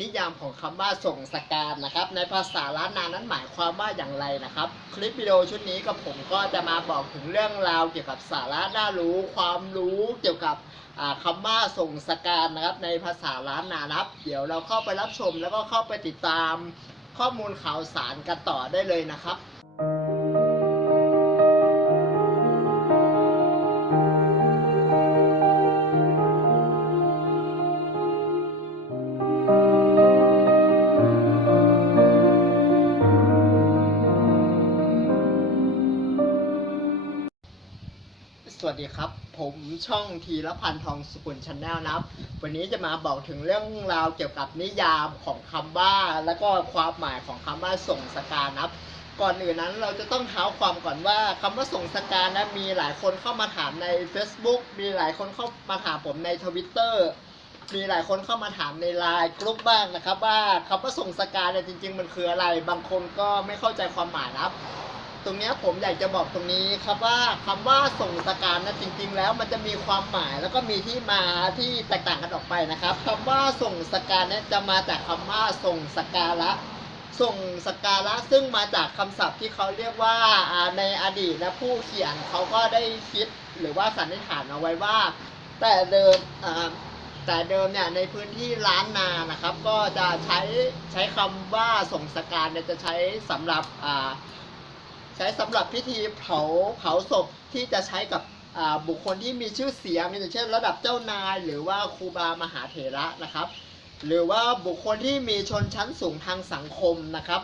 นิยามของคำว่าส่งสการนะครับ ในภาษาล้านนานั้นหมายความว่าอย่างไรนะครับ คลิปวิดีโอชุดนี้กับผมก็จะมาบอกถึงเรื่องราวเกี่ยวกับสาระน่ารู้ ความรู้เกี่ยวกับคำคำว่าส่งสการนะครับ ในภาษาล้านนานะครับ เดี๋ยวเราเข้าไปรับชมแล้วก็เข้าไปติดตามข้อมูลข่าวสารกันต่อได้เลยนะครับ สวัสดีครับ ผมช่องทีละพันทองสกุลชาแนลนะครับ วันนี้จะมาบอกถึงเรื่องราวเกี่ยวกับนิยามของคำว่า แล้วก็ความหมายของคำว่าส่งสการนะครับ ก่อนอื่นนั้นเราจะต้องเท้าความก่อนว่าคำว่าส่งสการนะมีหลายคนเข้ามาถามใน Facebook มีหลายคนเข้ามาถามผมในทวิตเตอร์มีหลายคนเข้ามาถามในไลน์กลุ่มบ้างนะครับ ว่าคำว่าส่งสการเนี่ยจริง ๆ มันคืออะไร บางคนก็ไม่เข้าใจความหมายนะครับ ตรงนี้ผมอยากจะบอกตรงนี้ครับว่าคำว่าส่งสการนะจริง ๆ แล้วมันจะมีความหมายแล้วก็มีที่มาที่แตกต่างกันออกไปนะครับคำว่าส่งสการเนี่ยจะมาจากคำว่าส่งสการะส่งสการะซึ่งมาจากคำศัพท์ที่เขาเรียกว่าในอดีตนะผู้เขียนเขาก็ได้คิดหรือว่าสันนิษฐานเอาไว้ว่า แต่เดิมแต่เดิมเนี่ยในพื้นที่ล้านนานะครับ ก็จะใช้ใช้คำว่าส่งสการเนี่ยจะใช้สำหรับอ่า ช้สำหรับพิธีเผาเผาศพที่จะใช้กับอ่าบุคคลที่มีชื่อเสียงอย่างเช่น ระดับเจ้านาย หรือว่าครูบามหาเถระนะครับ หรือว่าบุคคลที่มีชนชั้นสูงทางสังคมนะครับ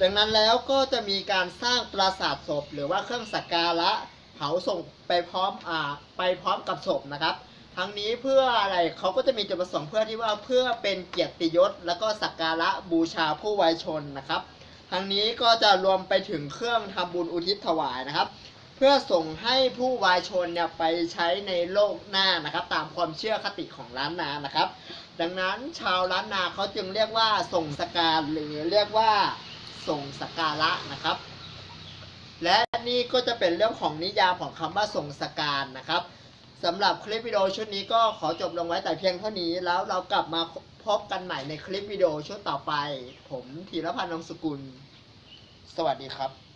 ดังนั้นแล้วก็จะมีการสร้างปราสาทศพ หรือว่าเครื่องสักการะเผาส่งไปพร้อมอ่าไปพร้อมกับศพนะครับ ทั้งนี้เพื่ออะไรเขาก็จะมีจุดประสงค์เพื่อที่ว่าเพื่อเป็นเกียรติยศ แล้วก็สักการะบูชาผู้วัยชนนะครับ ทั้งนี้ก็จะรวมไปถึงเครื่องทำบุญอุทิศถวายนะครับ เพื่อส่งให้ผู้วายชนเนี่ยไปใช้ในโลกหน้านะครับ ตามความเชื่อคติของล้านนานะครับ ดังนั้นชาวล้านนาเขาจึงเรียกว่าส่งสการหรือเรียกว่าส่งสการะนะครับ และนี่ก็จะเป็นเรื่องของนิยามของคำว่าส่งสการนะครับสำหรับคลิปวิดีโอชุดนี้ก็ขอจบลงไว้แต่เพียงเท่านี้แล้วเรากลับมาพบกันใหม่ในคลิปวิดีโอชุดต่อไป ผมธีรพันธ์นงสกุล สวัสดีครับ